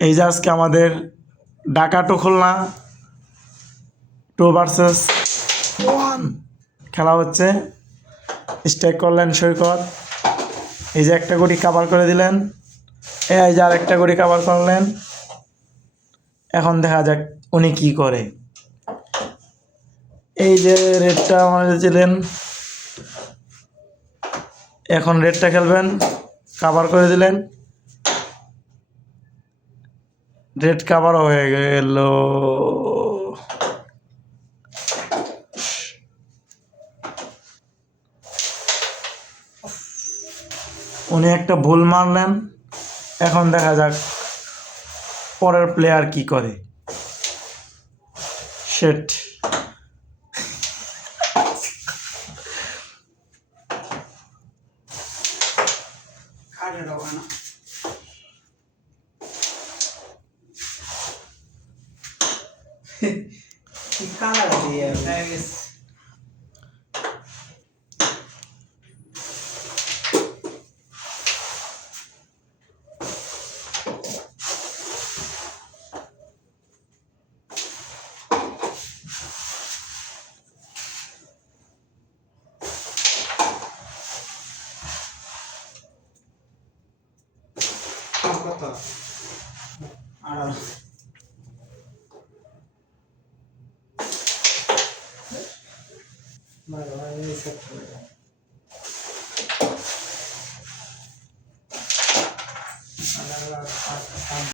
এই যে আজকে আমাদের ঢাকা টু খুলনা 2 ভার্সেস 1 খেলা হচ্ছে। স্ট্রাইক করলেন সৈকত, এই যে একটা গুটি কাভার করে দিলেন, এই যে আরেকটা গুটি কাভার করলেন। এখন দেখা যাক উনি কি করে। এই যে রেডটা আমাদের ছিলেন, এখন রেডটা খেলবেন, কাভার করে দিলেন, রেড কাভারও হয়ে গেল। উনি একটা ভুল মারলেন। এখন দেখা যাক পরের প্লেয়ার কি করে। শেট, কালার দিয়ে কত আর ভালো ভালো